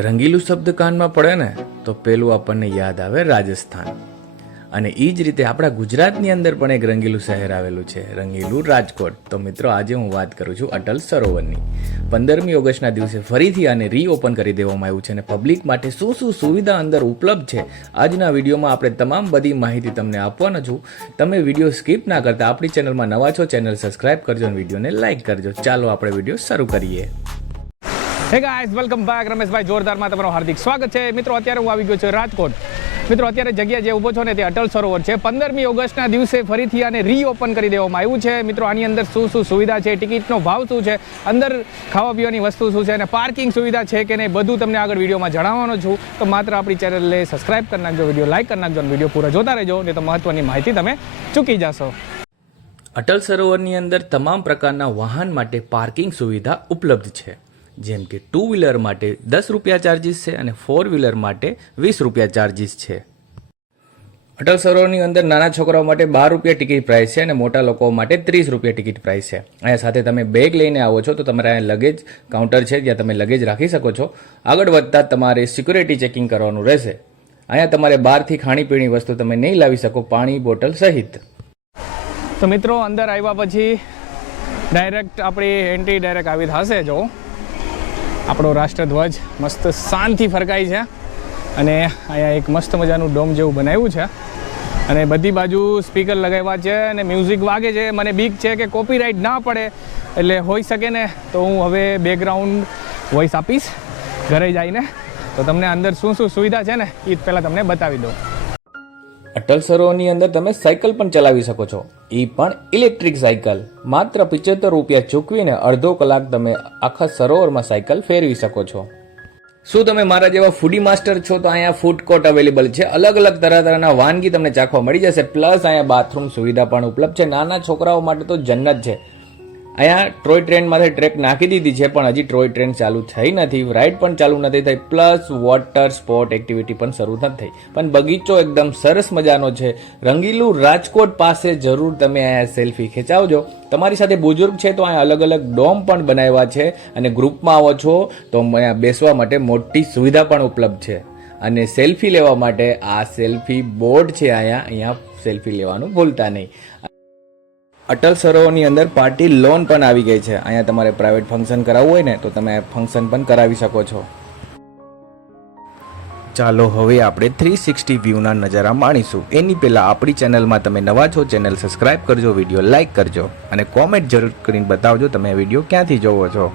રંગીલું શબ્દ કાનમાં પડે ને તો પેલું આપણને યાદ આવે રાજસ્થાન. અને એ જ રીતે આપણા ગુજરાતની અંદર પણ એક રંગીલું શહેર આવેલું છે, રંગીલું રાજકોટ. તો મિત્રો આજે હું વાત કરું છું અટલ સરોવરની. 15મી ઓગસ્ટના દિવસે ફરીથી આને રીઓપન કરી દેવામાં આવ્યું છે અને પબ્લિક માટે શું શું સુવિધા અંદર ઉપલબ્ધ છે આજના વિડીયોમાં આપણે તમામ બધી માહિતી તમને આપવાનો છું. તમે વિડીયો સ્કીપ ના કરતા આપણી ચેનલમાં નવા છો, ચેનલ સબસ્ક્રાઇબ કરજો અને વિડીયોને લાઇક કરજો. ચાલો આપણે વિડીયો શરૂ કરીએ. Hey guys, welcome back. રમેશભાઈ જોરદારમાં તમારું હાર્દિક સ્વાગત છે. મિત્રો અત્યારે હું આવી ગયો છું રાજકોટ. મિત્રો અત્યારે જગ્યા જે ઊભો છો ને તે અટલ સરોવર છે. 15મી ઓગસ્ટના દિવસે ફરીથી આને રીઓપન કરી દેવામાં આવ્યું છે. મિત્રો આની અંદર શું શું સુવિધા છે, ટિકિટનો ભાવ શું છે, અંદર ખાવા પીવાની વસ્તુ શું છે અને પાર્કિંગ સુવિધા છે કે નહીં, બધું તમને આગળ વિડીયોમાં જણાવવાનો છું. તો માત્ર આપણી ચેનલને સબસ્ક્રાઇબ કરી નાખજો, વિડીયો લાઇક કરી નાખજો અને વિડીયો પૂરા જોતા રહેજો, નહીં તો મહત્વની માહિતી તમે ચૂકી જશો. અટલ સરોવરની અંદર તમામ પ્રકારના વાહન માટે પાર્કિંગ સુવિધા ઉપલબ્ધ છે. જેમ કે 2 વ્હીલર માટે 10 રૂપિયા ચાર્જિસ છે અને 4 વ્હીલર માટે 20 રૂપિયા ચાર્જિસ છે. અટલ સરોવરની અંદર નાના છોકરાઓ માટે 12 રૂપિયા ટિકિટ પ્રાઇસ છે અને મોટા લોકો માટે 30 રૂપિયા ટિકિટ પ્રાઇસ છે. અહીંયા સાથે તમે બેગ લઈને આવો છો તો તમારે અહીંયા લગેજ કાઉન્ટર છે જ્યાં તમે લગેજ રાખી શકો છો. આગળ વધતા તમારે સિક્યુરિટી ચેકિંગ કરવાનું રહેશે. અહીંયા તમારે બહારથી ખાણીપીણી વસ્તુ તમે નહીં લાવી શકો, પાણી બોટલ સહિત. તો મિત્રો અંદર આવ્યા પછી ડાયરેક્ટ આપણી એન્ટ્રી ડાયરેક્ટ આવી થશે. જો આપણો રાષ્ટ્રધ્વજ મસ્ત શાંતિ ફરકાય છે અને અહીંયા એક મસ્ત મજાનું ડોમ જેવું બનાવ્યું છે અને બધી બાજુ સ્પીકર લગાવ્યા છે અને મ્યુઝિક વાગે છે. મને બીક છે કે કોપીરાઇટ ના પડે, એટલે હોઈ શકે ને તો હું હવે બેકગ્રાઉન્ડ વોઇસ આપીશ ઘરે જઈને. તો તમને અંદર શું શું સુવિધા છે ને એ પહેલાં તમને બતાવી દઉં. અટલ સરોવરની અંદર તમે સાયકલ પણ ચલાવી શકો છો, એ પણ ઇલેક્ટ્રિક સાયકલ. માત્ર 75 રૂપિયા ચૂકવીને અડધો કલાક તમે આખા સરોવરમાં સાયકલ ફેરવી શકો છો. શું તમે મારા જેવા ફૂડી માસ્ટર છો તો અહીંયા ફૂડ કોર્ટ અવેલેબલ છે. અલગ અલગ તરહના વાનગી તમને ચાખવા મળી જશે. પ્લસ અહીંયા બાથરૂમ સુવિધા પણ ઉપલબ્ધ છે. નાના છોકરાઓ માટે તો જન્નત છે. અહીંયા ટ્રોય ટ્રેનમાંથી ટ્રેક નાખી દીધી છે પણ હજી ટ્રોય ટ્રેન ચાલુ થઈ નથી, રાઇડ પણ ચાલુ નથી થઈ, પ્લસ વોટર સ્પોર્ટ એક્ટિવિટી પણ શરૂ નથી થઈ. પણ બગીચો એકદમ સરસ મજાનો છે. રંગીલું રાજકોટ પાસે જરૂર તમે અહીંયા સેલ્ફી ખેંચાવજો. તમારી સાથે બુઝુર્ગ છે તો અહીંયા અલગ અલગ ડોમ પણ બનાવ્યા છે અને ગ્રુપમાં આવો છો તો અહીંયા બેસવા માટે મોટી સુવિધા પણ ઉપલબ્ધ છે. અને સેલ્ફી લેવા માટે આ સેલ્ફી બોર્ડ છે, અહીંયા સેલ્ફી લેવાનું ભૂલતા નહીં. અટલ સરોવરની અંદર પાર્ટી લોન પણ આવી ગઈ છે. અહીંયા તમારે પ્રાઇવેટ ફંક્શન કરાવવું હોય ને તો તમે ફંક્શન પણ કરાવી શકો છો. ચાલો હવે આપણે 360 વ્યૂના નજારા માણીશું. એની પહેલાં આપણી ચેનલમાં તમે નવા છો, ચેનલ સબસ્ક્રાઇબ કરજો, વિડીયો લાઇક કરજો અને કોમેન્ટ જરૂર કરીને બતાવજો તમે વિડીયો ક્યાંથી જોવો છો.